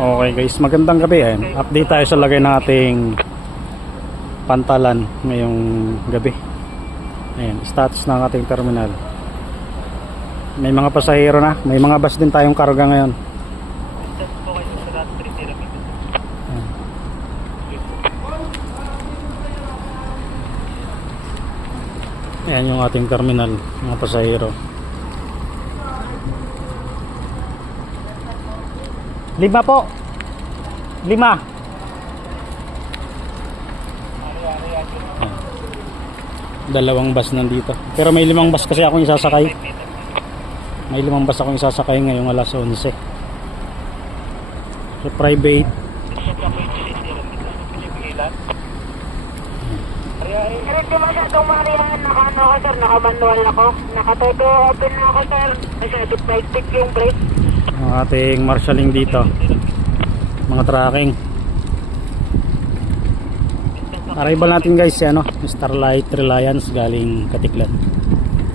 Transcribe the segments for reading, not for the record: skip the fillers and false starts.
Okay guys, magandang gabi. Ayan. Update tayo sa lagay ng ating pantalan ngayong gabi. Ayan, status ng ating terminal. May mga pasahero na, may mga bus din tayong karga ngayon. Ayan yung ating terminal, mga pasahero. 5 po. 5. Dalawang bus nandito. Pero may 5 bus kasi akong isasakay. May 5 bus akong isasakay ngayong alas 11. So private. Hindi masyadong marihan. Naka-ano ko sir, naka-manual ako. Naka-toto open na ako sir. Masyado plastic yung brake. Ang ating marshalling dito, mga tracking. Arrival natin guys, ano, Starlight Reliance galing Katiklan.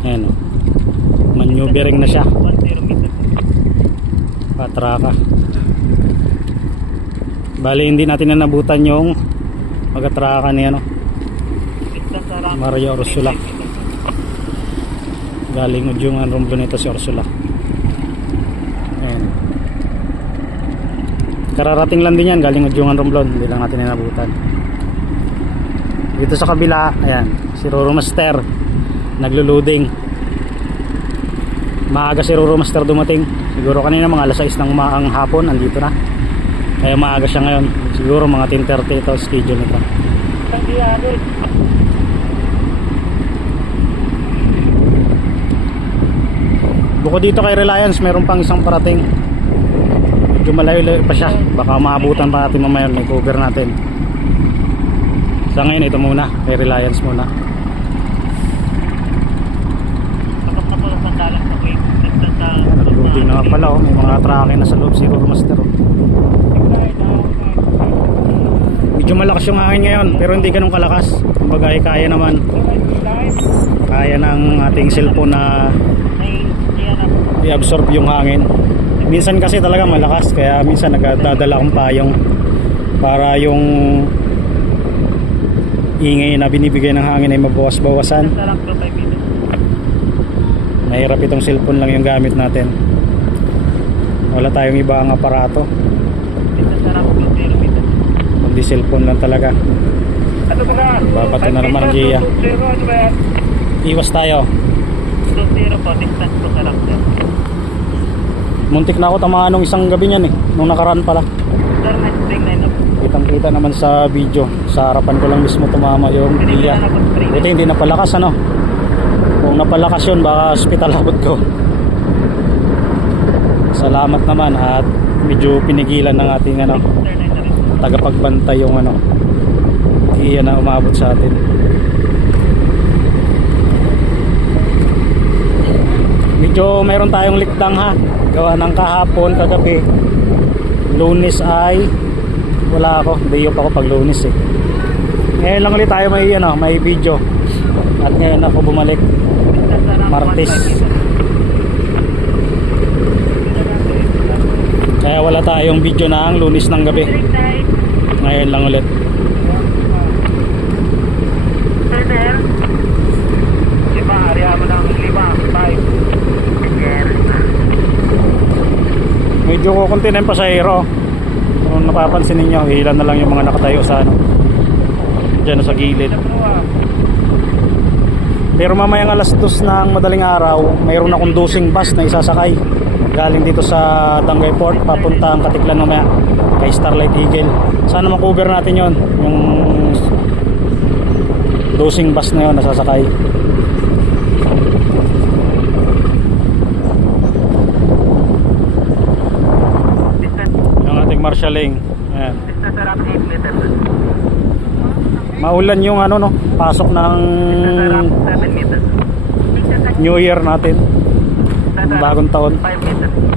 Ayan o, maneuvering na siya, patraka. Bali hindi natin nanabutan yung magatraka ni ano, Mario Ursula. Galing Udyungan Rombloneta si Ursula. Kararating lang din yan, galing Udyungan Romblon. Hindi lang natin ninabutan. Dito sa kabila, ayan, si Roro Master naglo-loading. Maaga si Roro Master dumating. Siguro kanina mga alas 6 ng umaang hapon, andito na. Kaya maaga siya ngayon. Siguro mga 10:30 ito schedule nito. Bukod dito kay Reliance, meron pang isang parating. Medyo malayo-layo pa siya, baka maabutan pa natin mamaya, may cover natin. Sa ngayon ito muna, kay Reliance muna. Nag-loading na pala oh, may mga tracking na sa loob si Roro Master oh. Medyo malakas yung hangin ngayon, pero hindi ganun kalakas. Kumbaga ay kaya naman, kaya ng ating cellphone na i-absorb yung hangin. Minsan kasi talaga malakas, kaya minsan nagdadala akong payong para yung ingay na binibigay ng hangin ay mabawas-bawasan. Mahirap itong cellphone lang yung gamit natin, wala tayong ibang aparato kundi cellphone lang talaga. Babato na naman ang Gia. Iwas tayo. Muntik na ako tamaan nung isang gabi niyan eh, nung nakaraan pala. Kitang kita naman sa video, sa harapan ko lang mismo tumama yung Gia. Ito hindi napalakas ano. Kung napalakas yun baka hospital abot ko. Salamat naman at medyo pinigilan ng ating ano, tagapagbantay yung ano, Gia na umabot sa atin. Medyo mayroon tayong likdang ha, gawa ng kahapon, kagabi Lunes ay wala ako, day off ako pag Lunes eh. Ngayon lang ulit tayo may, ano, may video. At ngayon ako bumalik Martes, kaya wala tayong video na ang Lunes ng gabi. Ngayon lang ulit. Medyo kukunti na yung pasahero. Kung napapansin ninyo, ilan na lang yung mga nakatayo sa ano, dyan sa gilid. Pero mamayang alas 2 ng madaling araw, mayroon akong 12 bus na isasakay galing dito sa Tangay Port papuntang Katiklan mamaya kay Starlight Eagle. Sana makover natin yon, yung 12 bus na yon na sasakay. Marshalling. Ayan. Maulan yung ano no, pasok ng New Year natin, bagong taon,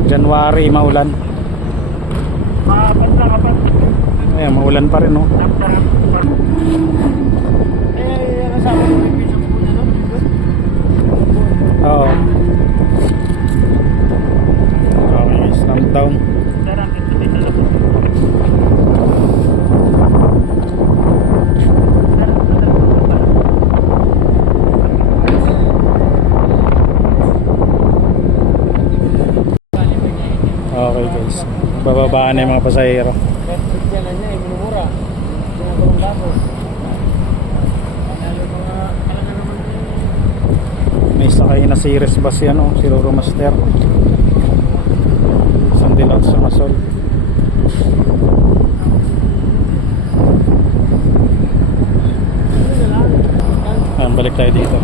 January, maulan. Ayan, maulan pa rin no. Oo. Okay, slam down. Bababaan na yung mga pasahero. Yan na niya, minumura. Ginagawang datos. Lalo mga, alam na naman May sakay na series bus yan o, si Roro Master. Isang dilaw sa Masol. Balik tayo dito.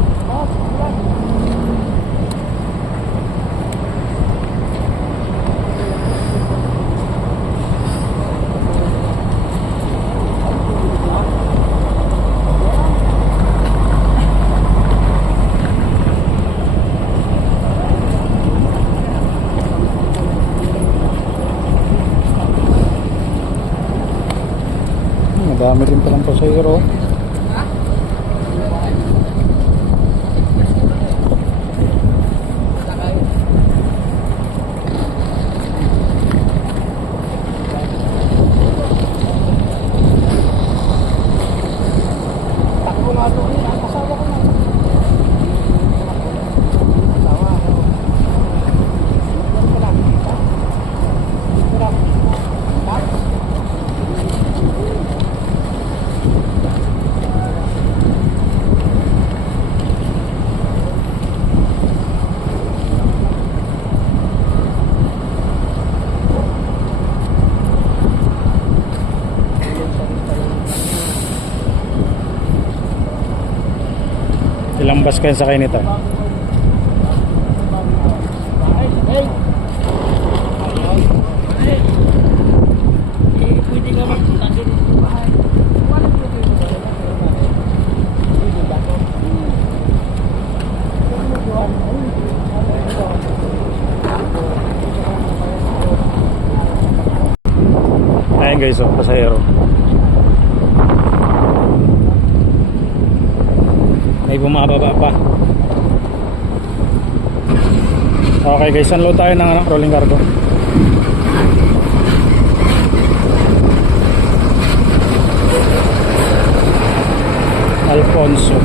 Madami rin palang pasahero. Ilang bus kayo sakay nito? pwede nga magpunta doon sa bahay. Walang problema sa bahay. Pwede ba ito? Ayan guys, oh, pasahero. May bumababa pa. Okay guys, unload tayo ng rolling cargo. Alfonso.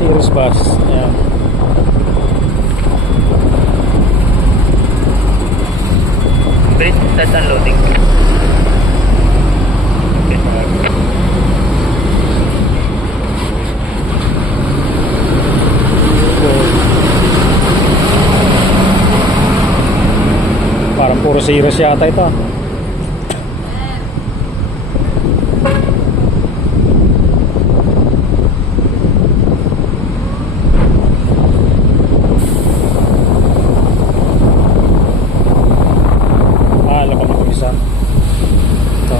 Series bus. Ayan. Wait, that's unloading. Parang puro series yata ito. Labang ko isa. Ito.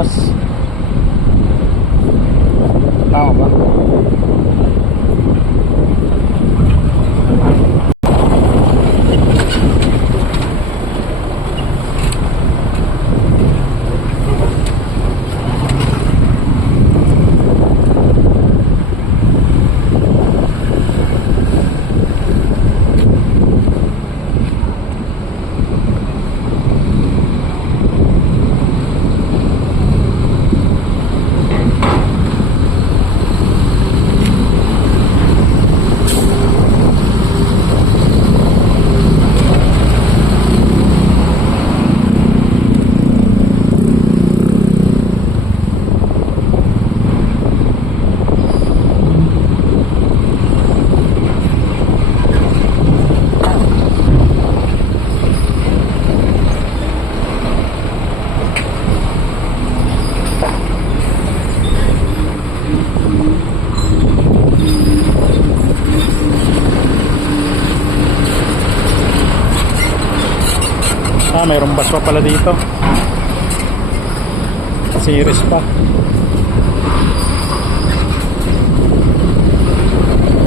bus. Tama ba? Mayroong bus pa pala dito. Series pa.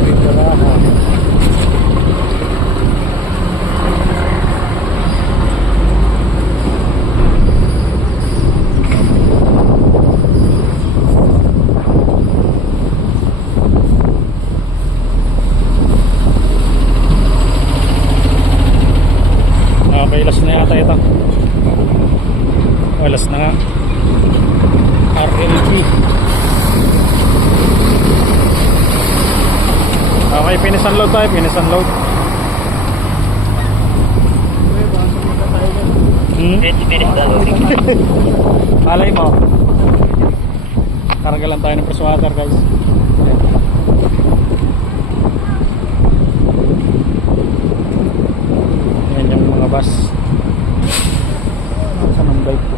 Dito na ha. Okay, last na yata ito. Oh, last na nga. RLG. Okay, finish unload tayo. Finish unload. Finish unloading. Malay mo. Karga lang tayo ng fresh water, guys. Yan yung mga bus. Saan ang bike ko?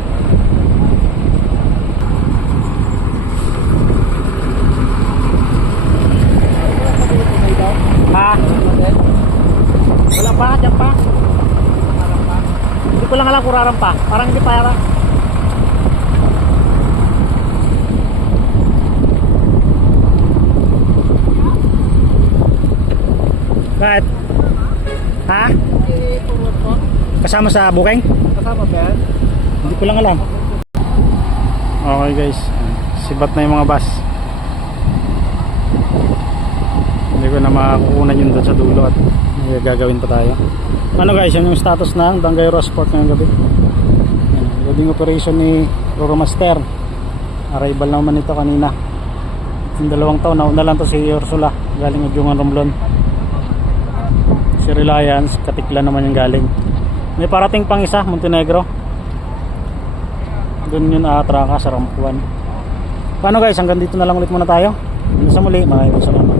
Ha? Wala pa? Diyan pa? Hindi ko lang alam kung raram pa. Parang hindi pa yara. Bakit? Ha? Kasama sa booking? Kasama ba yan? Hindi ko lang alam. Okay guys, sibat na yung mga bus. Hindi ko na makakukunan yun doon sa dulo at may gagawin pa tayo. Ano guys, yan yung status ng Barangay Rossport ngayong gabi. Loading operation ni Roro Master. Arrival naman ito kanina. Yung 2 taon, nauna lang to si Ursula, galing Udyungan Romblon. Si Reliance, Katiklan naman yung galing. May parating pang isa, Montenegro. Doon yun aatraka sa Rampuan. Paano guys, hanggang dito na lang ulit muna tayo. Sa muli, maraming salamat.